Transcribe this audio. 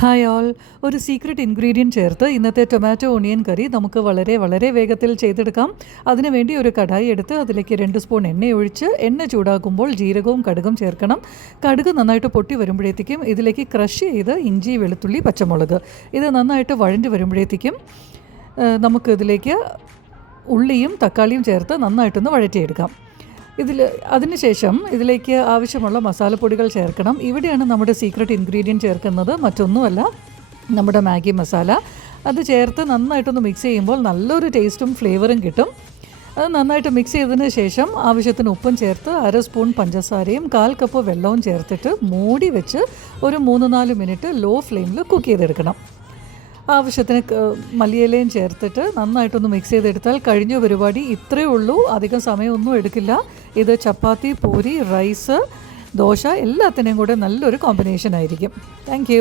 Hi all, ഒരു secret ingredient ചേർത്ത് ഇന്നത്തെ ടൊമാറ്റോ ഓണിയൻ കറി നമുക്ക് വളരെ വേഗത്തിൽ ചെയ്തെടുക്കാം. അതിനുവേണ്ടി ഒരു കടായി എടുത്ത് അതിലേക്ക് 2 സ്പൂൺ എണ്ണ ഒഴിച്ച് എണ്ണ ചൂടാക്കുമ്പോൾ ജീരകവും കടുകും ചേർക്കണം. കടുക് നന്നായിട്ട് പൊട്ടി വരുമ്പോഴത്തേക്കും ഇതിലേക്ക് ക്രഷ് ചെയ്ത് ഇഞ്ചി, വെളുത്തുള്ളി, പച്ചമുളക് ഇത് നന്നായിട്ട് വഴണ്ടി വരുമ്പോഴത്തേക്കും നമുക്കിതിലേക്ക് ഉള്ളിയും തക്കാളിയും ചേർത്ത് നന്നായിട്ടൊന്ന് വഴറ്റിയെടുക്കാം. അതിനുശേഷം ഇതിലേക്ക് ആവശ്യമുള്ള മസാലപ്പൊടികൾ ചേർക്കണം. ഇവിടെയാണ് നമ്മുടെ സീക്രട്ട് ഇൻഗ്രീഡിയൻറ്റ് ചേർക്കുന്നത്, മറ്റൊന്നുമല്ല നമ്മുടെ മാഗി മസാല. അത് ചേർത്ത് നന്നായിട്ടൊന്ന് മിക്സ് ചെയ്യുമ്പോൾ നല്ലൊരു ടേസ്റ്റും ഫ്ലേവറും കിട്ടും. അത് നന്നായിട്ട് മിക്സ് ചെയ്തതിന് ശേഷം ആവശ്യത്തിന് ഉപ്പും ചേർത്ത് 1/2 സ്പൂൺ പഞ്ചസാരയും 1/4 കപ്പ് വെള്ളവും ചേർത്തിട്ട് മൂടി വെച്ച് ഒരു 3-4 മിനിറ്റ് ലോ ഫ്ലെയിമിൽ കുക്ക് ചെയ്തെടുക്കണം. ആവശ്യത്തിന് മല്ലിയിലയും ചേർത്തിട്ട് നന്നായിട്ടൊന്ന് മിക്സ് ചെയ്തെടുത്താൽ കഴിഞ്ഞ പരിപാടി. ഇത്രയേ ഉള്ളൂ, അധികം സമയമൊന്നും എടുക്കില്ല. ഇത് ചപ്പാത്തി, പൂരി, റൈസ്, ദോശ എല്ലാത്തിനെയും കൂടെ നല്ലൊരു കോമ്പിനേഷൻ ആയിരിക്കും. താങ്ക്